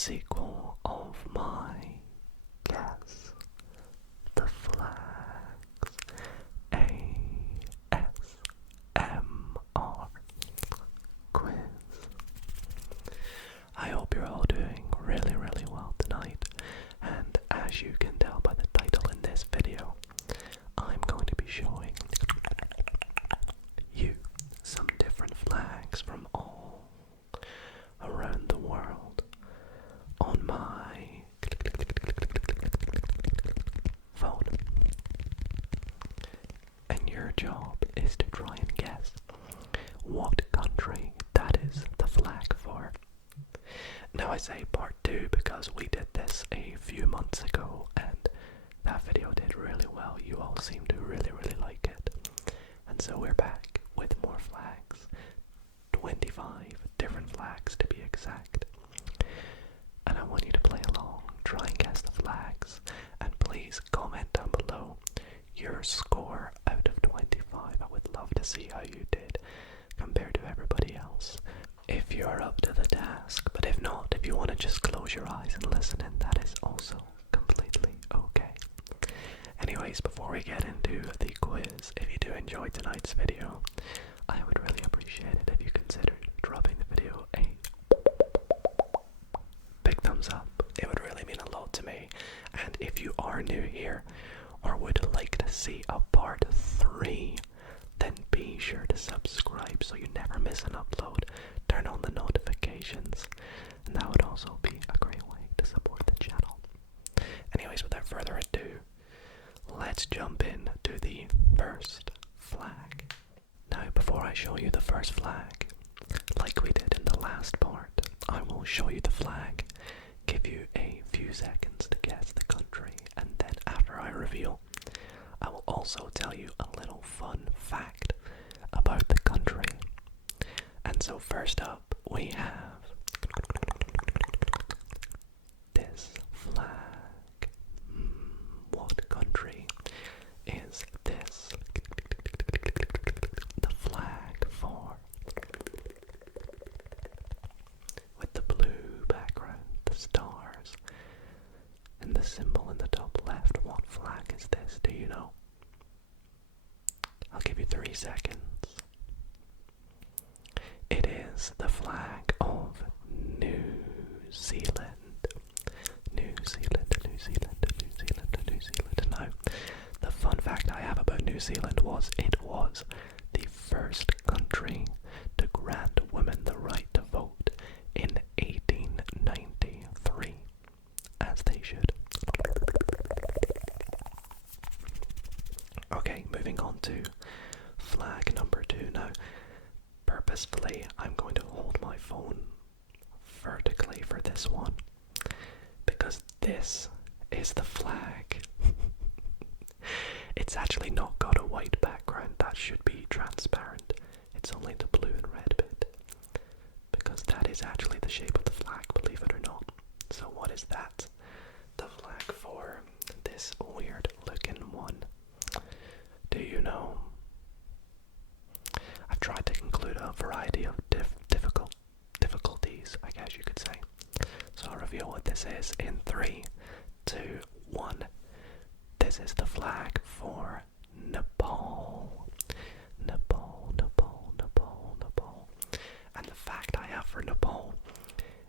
sequel of my Guess the Flags ASMR quiz. I hope you're all doing really well tonight, and as you can tell by the title in this video, I'm going to be showing you some different flags from all around the world on my phone. And your job is to try and guess what country that is the flag for. Now I say part 2 because we did this a few months ago and that video did really well. You all seem to really like it. And so we're back with more flags. 25 different flags to be exact. And I want you to play along, try and guess the flags, and please comment down below your score out of 25. I would love to see how you did compared to everybody else. If you're up to the task, but if not, if you want to just close your eyes and listen in, that is also completely okay. Anyways, before we get into the quiz, if you do enjoy tonight's video, I would really appreciate it if you considered dropping the video a big thumbs up. It would really mean a lot to me. And if you are new here or would like to see a part 3, then be sure to subscribe so you never miss an upload. Turn on the notifications, and that would also be a great way to support the channel. Anyways, without further ado, let's jump in to the first flag. Now, before I show you the first flag, like we did in the last part, I will show you the flag, give you a few seconds to guess the country, and then after I reveal, I will also tell you a little fun fact about the country. And so first up, we have this flag. What country is this? The flag for? With the blue background, the stars, and the symbol in the top left. What flag is this? Do you know? I'll give you 3 seconds. It is the flag of New Zealand. New Zealand, New Zealand, New Zealand, New Zealand. Now, the fun fact I have about New Zealand was it was the first country to grant women the right to vote in 1893, as they should. Okay, moving on to flag number 2 now. Purposefully, I'm going to hold my phone vertically for this one because this is the flag. It's actually not got a white background, that should be transparent. It's only the blue and red bit because that is actually the shape of the flag, believe it or not. So what is that? The flag for this weird looking one. Do you know? I've tried to include a variety of difficulties, I guess you could say. So I'll reveal what this is in 3, 2, 1. This is the flag for Nepal. Nepal, Nepal, Nepal, Nepal. And the fact I have for Nepal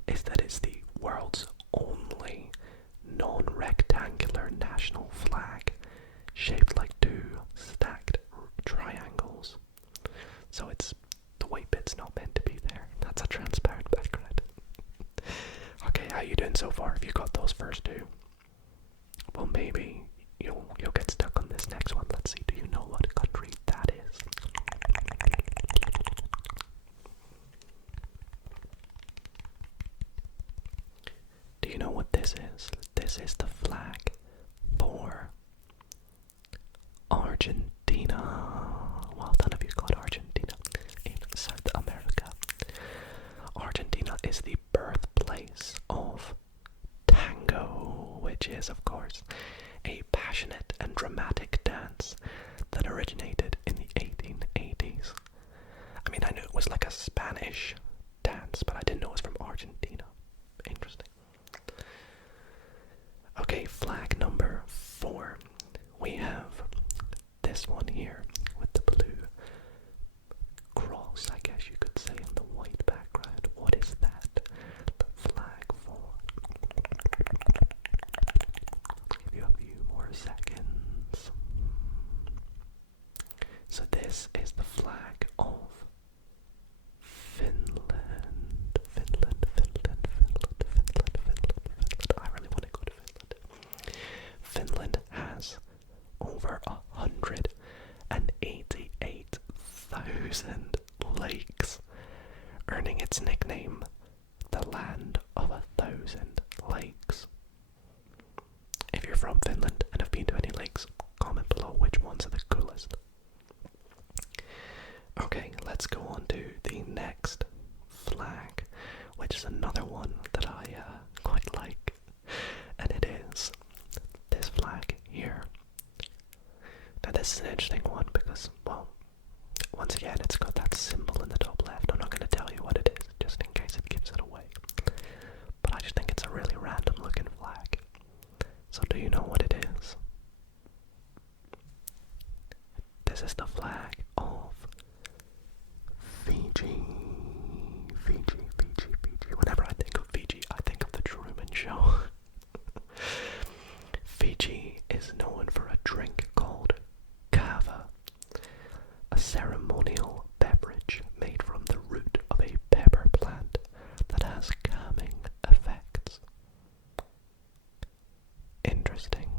is that it's the world's only non-rectangular national flag shaped like 2 stacked triangles. So it's the white bit's not meant to be there. That's a transparent background. Okay, how you doing so far? If you got those first 2, well, maybe you'll get stuck on this next one. Let's see. Do you know what country that is? Do you know what this is? This is the flag for Argentina. Well done if you got Argentina in South America. Argentina is the birthplace of tango, which is, of course, a passionate and dramatic dance that originated in the 1880s. I mean, I knew it was like a Spanish dance, but I didn't know it was from Argentina. Interesting. seconds. So this is the flag of Finland. I really want to go to Finland. Finland has over 188,000 lakes, earning its nickname the Land of 1,000 Lakes. If you're from Finland and have been to any lakes, comment below which ones are the coolest. Okay, let's go on to the next flag, which is another one that I quite like, and it is this flag here. Now this is an interesting one because, well, once again it's got that symbol in the top left. I'm not going to tell you what it is, just in case it gives it away. But I just think it's a really random looking flag. So do you know what it is? This is the flag of Fiji. Whenever I think of Fiji, I think of the Truman Show. Fiji is known for a drink called kava, a ceremonial beverage made from the root of a pepper plant that has calming effects. Interesting.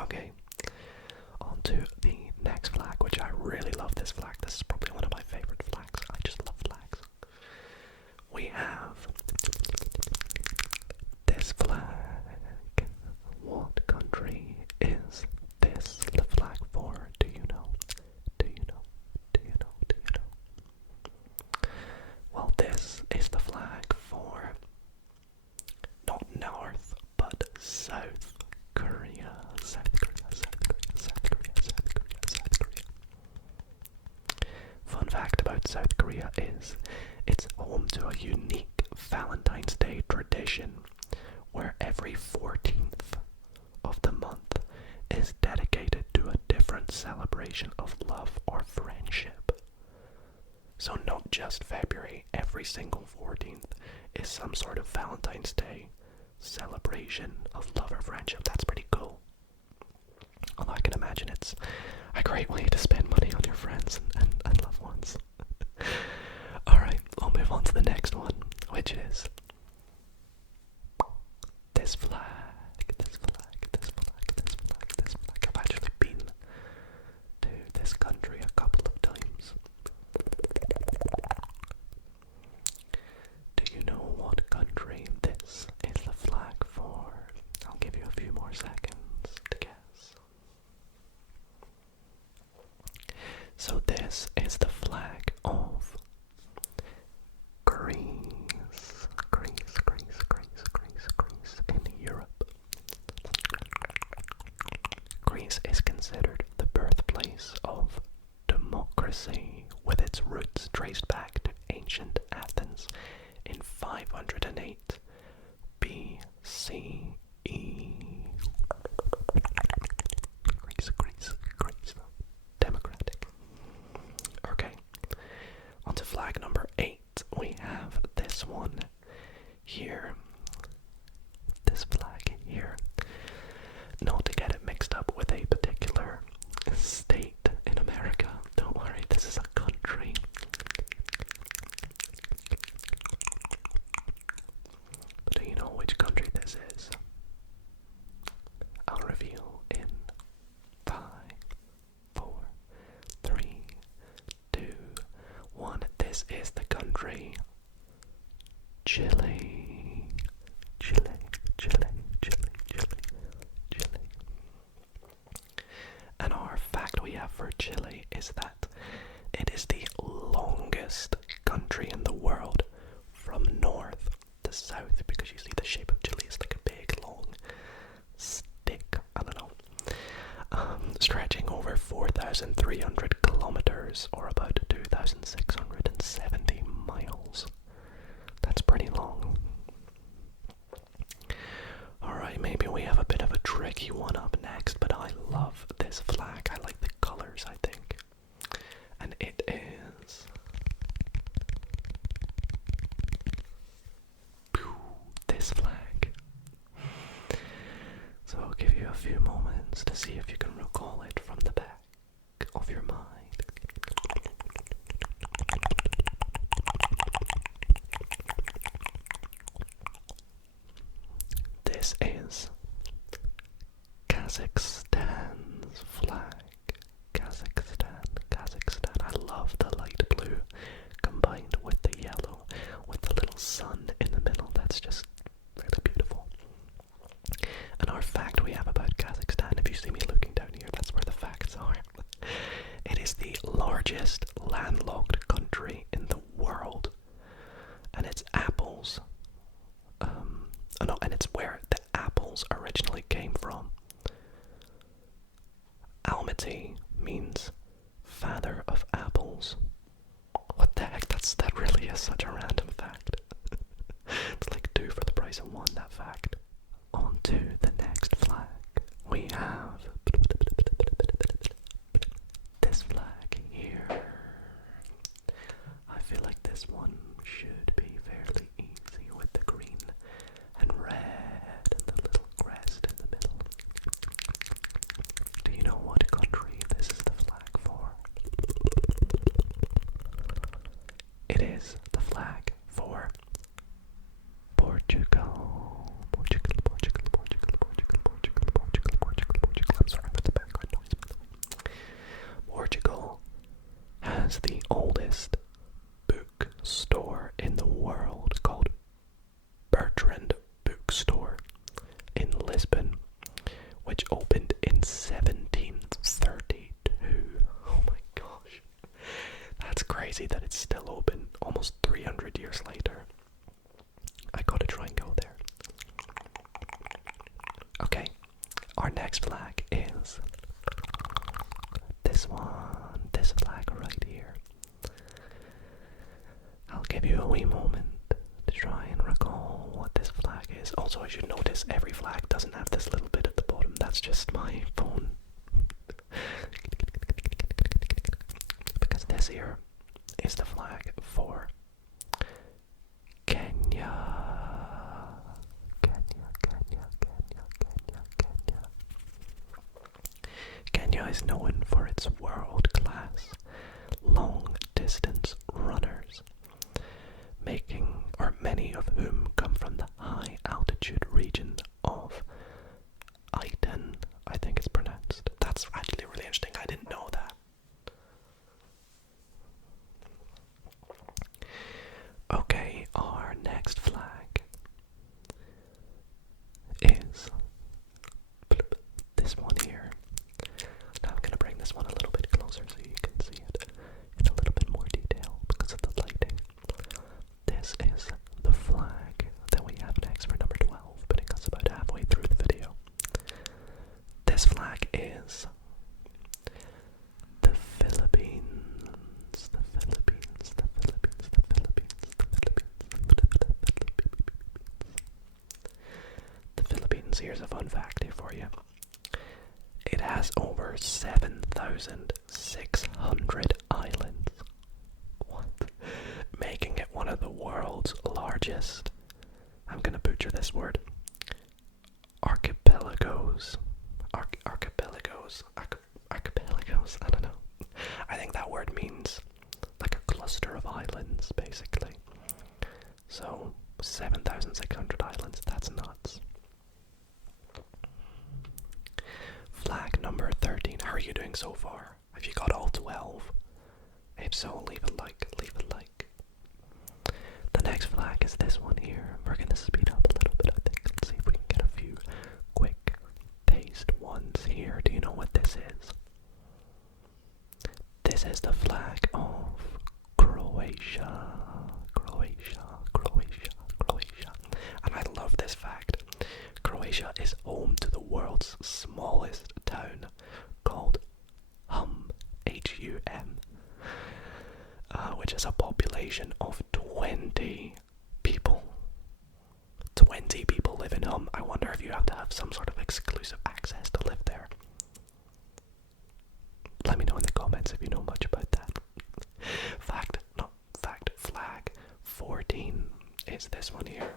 Okay, on to the next flag, which I really love this flag. This is probably one of my favorite flags. I just love flags. We have this flag. What country is this the flag for? Do you know? Do you know? Do you know? Do you know? Well, this is the flag for not North, but South Korea. South Korea, South Korea, South Korea, South Korea, South Korea. Fun fact about South Korea is it's home to a unique Valentine's Day tradition where every 14th of the month is dedicated to a different celebration of love or friendship. So not just February, every single 14th is some sort of Valentine's Day celebration of love or friendship. That's pretty cool. Although I can imagine it's a great way to spend money on your friends and loved ones. Alright, we'll move on to the next one, which is this flag. I've actually been to this country a couple of times. Do you know what country this is the flag for? I'll give you a few more seconds to guess. So this is the flag of Greece in Europe. Greece is considered the birthplace of democracy, with its roots traced back to ancient Athens in 508 BCE. Greece. Democratic. Okay. On to flag number 8. We have this one here. This flag here. Not to get it mixed up with a particular state in America. Don't worry, this is a country. But do you know which country this is? I'll reveal in 5, 4, 3, 2, 1. This is the country Chile. And our fact we have for Chile is that it is the longest country in the world from north to south, because you see the shape of Chile is like a big long stick, I don't know, stretching over 4,300 kilometers, or about 2,670 miles. That's pretty long. Alright, maybe we have a bit of a tricky one up next, but I love this flag. I like the colors, I think. And it is this flag. So few moments to see if you can recall it from the back of your mind. This is Kazakhstan's flag. Kazakhstan. I love the light blue combined with the yellow, with the little sun in the middle. That's just really beautiful. And our fact we have about Kazakhstan, if you see me looking down here, that's where the facts are. It is the largest landlocked country in the world. And it's apples. And it's where the apples originally came from. Almaty means father of apples. What the heck? That really is such a random fact. It's like 2 for the price of 1, that fact. On to the next flag. We have this flag here. I feel like this one should be fairly easy with the green and red and the little crest in the middle. Do you know what country this is the flag for? It is the flag for Portugal. Portugal. I'm sorry for the background noise, by the way. Portugal has the oldest bookstore in the world called Bertrand Bookstore in Lisbon, which opened in 1732. Oh my gosh. That's crazy that it's still open almost 300 years later. I gotta try and go there. Okay, our next flag is this one, this flag right here. I'll give you a wee moment to try and recall what this flag is. Also, I should notice every flag doesn't have this little bit at the bottom. That's just my phone. Because this here is the flag for Kenya. Kenya is known for its world-class long-distance runners, many of whom come from the high-altitude region of Iten, I think it's pronounced. That's actually really interesting. I didn't know that. Okay, our next flag is this one here. Now I'm going to bring this one a little bit closer so you can see it in a little bit more detail because of the lighting. This is the flag that we have next for number 12, putting us about halfway through the video. This flag is the Philippines. The Philippines, here's a fun fact here for you. It has over 7,600 islands. What? Making it one of the world's largest, I'm gonna butcher this word, archipelagos. Archipelagos, I don't know. I think that word means like a cluster of islands, basically. So, 7,600 islands, that's nuts. Flag number 13. How are you doing so far? Have you got all 12? If so, leave a like. The next flag is this one here. We're gonna speed up a little bit, I think. Let's see if we can get a few quick paced ones here. Do you know what this is? This is the flag of Croatia. And I love this fact. Croatia is home to the world's smallest town called Hum, H-U-M, which has a population of 20 people. 20 people live in Hum. I wonder if you have to have some sort of exclusive access to live there. Let me know in the comments if you know much about that. Flag 14 is this one here.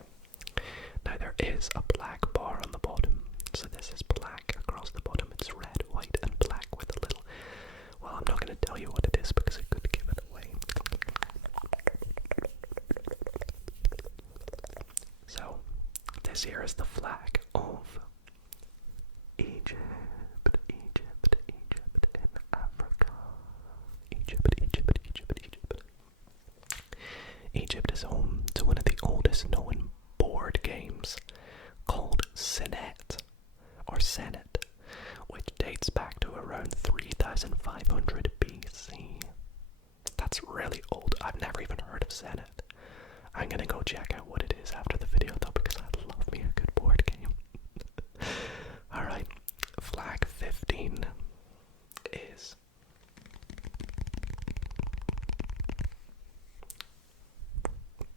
Now there is a black bar on the bottom, so this is black across Senate, which dates back to around 3500 BC. That's really old. I've never even heard of Senate. I'm gonna go check out what it is after the video though, because I love me a good board game. Alright, flag 15 is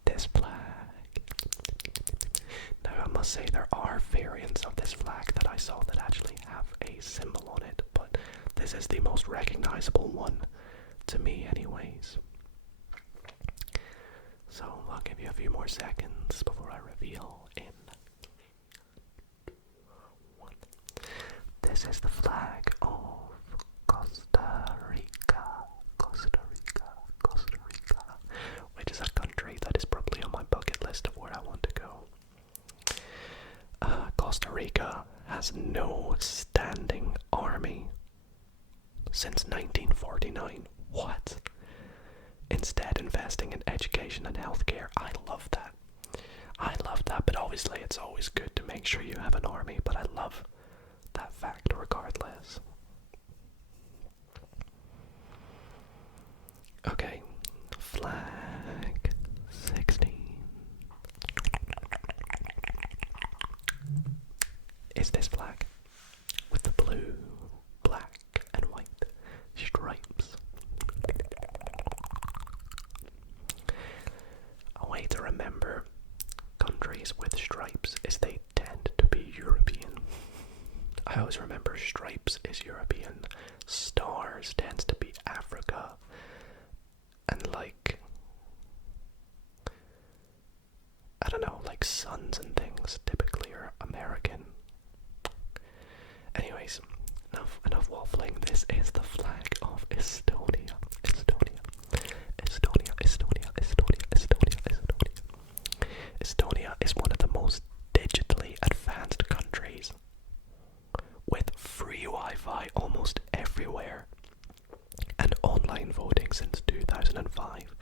this flag. Now I must say there are variants of this flag that I saw that actually have a symbol on it, but this is the most recognizable one to me anyways. So I'll give you a few more seconds before I reveal in 1. This is the flag of Costa Rica, which is a country that is probably on my bucket list of where I want to go. Costa Rica has no standing army since 1949. What? Instead, investing in education and healthcare. I love that. But obviously it's always good to make sure you have an army, but I love that fact regardless. Okay, flag 16 is this flag with the blue, black, and white stripes. A way to remember countries with stripes is they tend to be European. I always remember stripes is European, stars tends to be Africa, and like, I don't know, like suns and things typically are American. Anyways, enough waffling. This is the flag of Estonia. Estonia is one of the most digitally advanced countries with free Wi-Fi almost everywhere and online voting since 2005.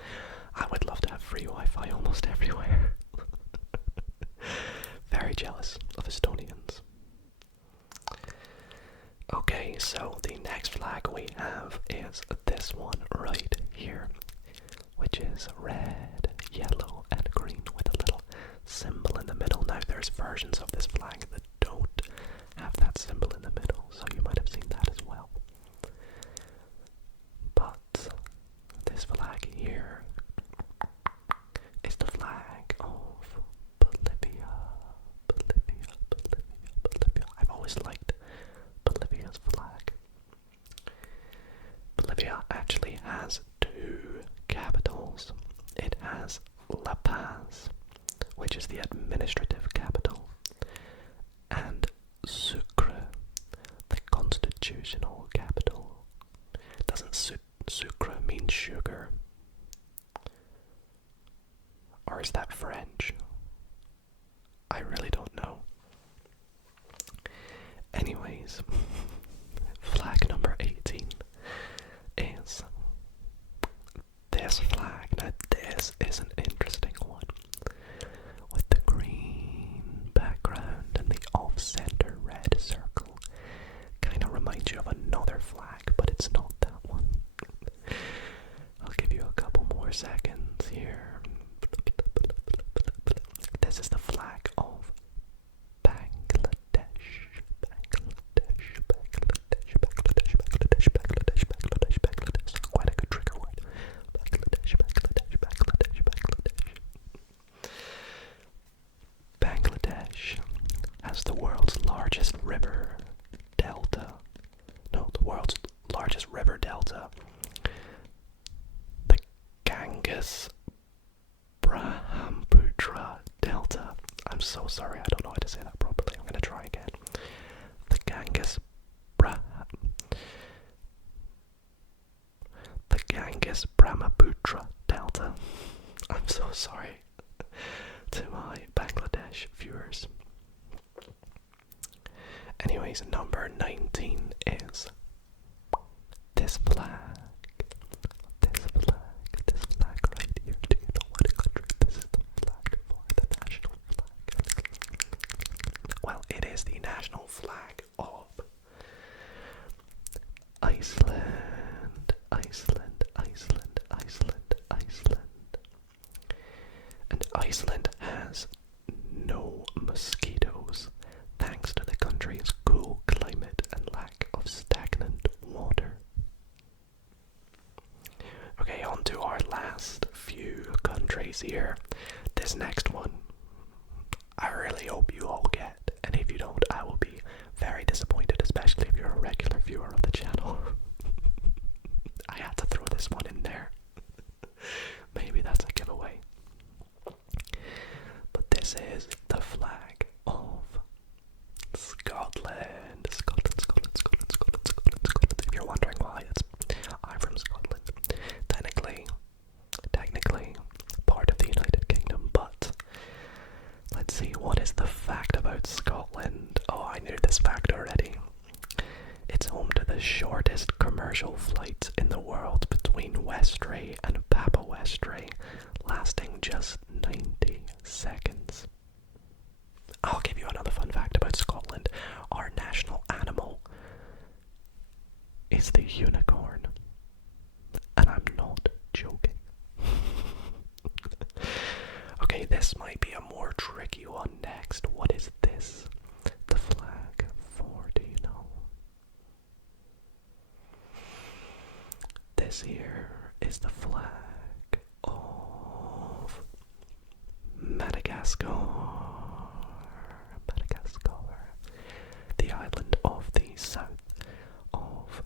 I would love to have free Wi-Fi almost everywhere. Very jealous of Estonians. Okay, so the next flag we have is this one right here, which is red, yellow, and green with a little symbol in the middle. Now there's versions of this flag that don't have that symbol in the middle, so you might have seen that as well. But this flag here is the flag of Bolivia. I've always liked Bolivia's flag. Bolivia actually has 2 capitals. It has La Paz, which is the administrative capital, and Sucre, the constitutional capital. Doesn't Sucre mean sugar? Or is that French? I really don't know. Anyways, flag number 18 is this flag. Now this is an interesting one. With the green background and the off-center red circle. Kind of reminds you of another flag, but it's not that one. I'll give you a couple more seconds here. This is the flag of Bangladesh. Quite a good trigger word. Bangladesh. Bangladesh has the world's largest river delta. No, the world's largest river delta. The Ganges Brahmaputra Delta. I'm so sorry, I don't know how to say that properly. I'm going to try again. The Ganges Brahmaputra Delta. I'm so sorry to my Bangladesh viewers. Anyways, number 19 is this flag. This flag right here. Do you know what country this is the flag for? The national flag. Well, it is here. This next one, I really hope you all get, and if you don't, I will be very disappointed, especially if you're a regular viewer of the channel. I had to throw this one in there. Maybe that's a giveaway. But this is the flag of Scotland. Scotland. If you're wondering why, I'm from Scotland. Technically part of the United Kingdom, but let's see, what is the fact about Scotland? Oh, I knew this fact already. It's home to the shortest commercial flights in the world between Westray and Papa Westray, lasting just 90 seconds. I'll give you another fun fact about Scotland. Our national animal is the unicorn. And I'm not joking. Okay, this might be a more tricky one next. What is this? The flag for, do you know? This here is the flag of Madagascar. The island of the south of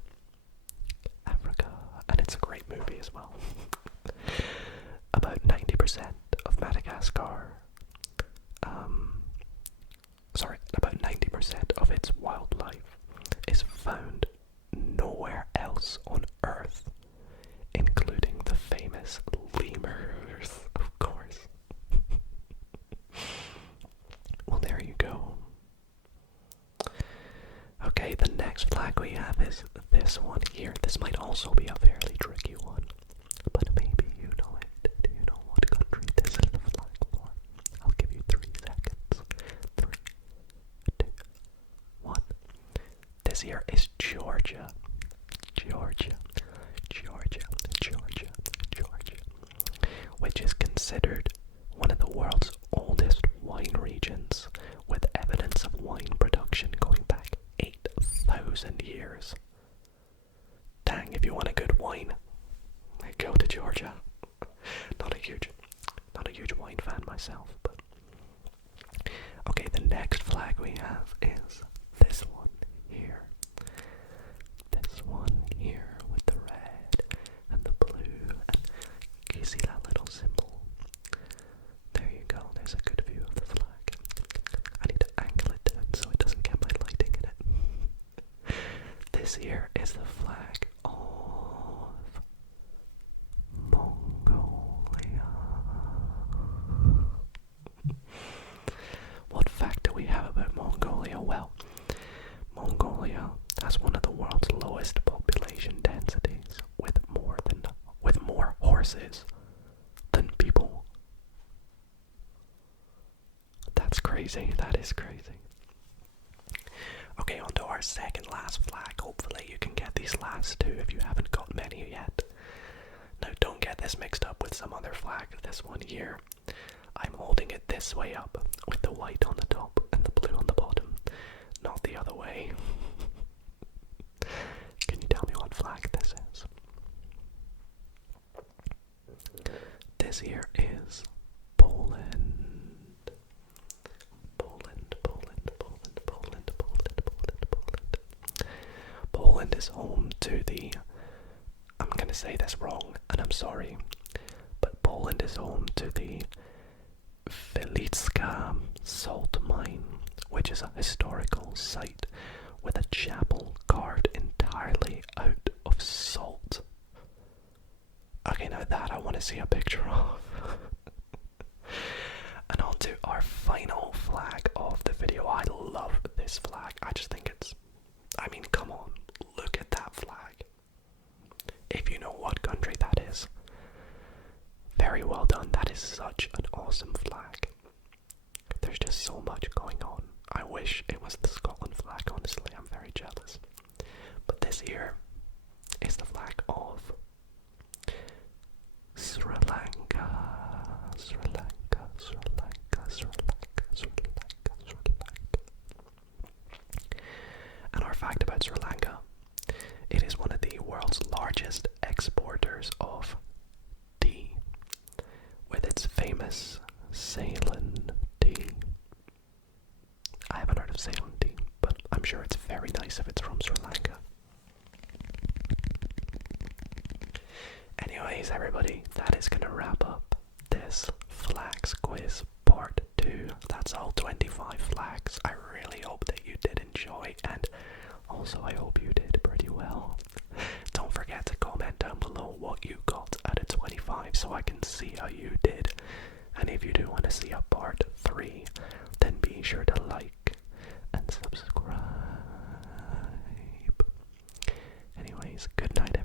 Africa. And it's a great movie as well. About 90% of Madagascar, about 90% of its wildlife is found nowhere else on Earth, including the famous lemurs, of course. Well, there you go. Okay, the next flag we have is this one here. This might also be a fairly tricky one, but maybe you know it. Do you know what country this is the flag for? I'll give you 3 seconds. 3, 2, 1. This here is Georgia. Georgia, which is considered one of the world's oldest wine regions, with evidence of wine production going back 8,000 years. Dang, if you want a good wine, go to Georgia. Not a huge wine fan myself, but okay, the next flag we have is this one here. This one here with the red and the blue, and can you see that little symbol? There you go, there's a good view of the flag. I need to angle it down so it doesn't get my lighting in it. This here is the flag of Mongolia. What fact do we have about Mongolia? Well, Mongolia has one of the world's lowest population densities, with more horses than people. That's crazy. That is crazy. Okay, on to our second last flag. Hopefully you can get these last two if you haven't got many yet. Now don't get this mixed up with some other flag. This one here, I'm holding it this way up with the white on the top and the blue on the bottom, not the other way. Can you tell me what flag this is? This here is Poland. Poland is home to the, I'm gonna say this wrong and I'm sorry, but Poland is home to the Filicka salt mine, which is a historical site with a chapel carved entirely out of salt. Okay, now that I want to see a picture of. And on to our final flag of the video. I love this flag. I just think come on, look at that flag. If you know what country that is, very well done. That is such an awesome flag. There's just so much going on. I wish it was the Scotland flag, honestly. I'm very jealous. But this here is the flag of Sri Lanka. And our fact about Sri Lanka, it is one of the world's largest exporters of tea, with its sure it's very nice if it's from Sri Lanka. Anyways, everybody, that is gonna wrap up this flags quiz part 2. That's all 25 flags. I really hope that you did enjoy, and also I hope you did pretty well. Don't forget to comment down below what you got out of 25 so I can see how you did. And if you do want to see a part 3, then be sure to like and subscribe. Anyways, good night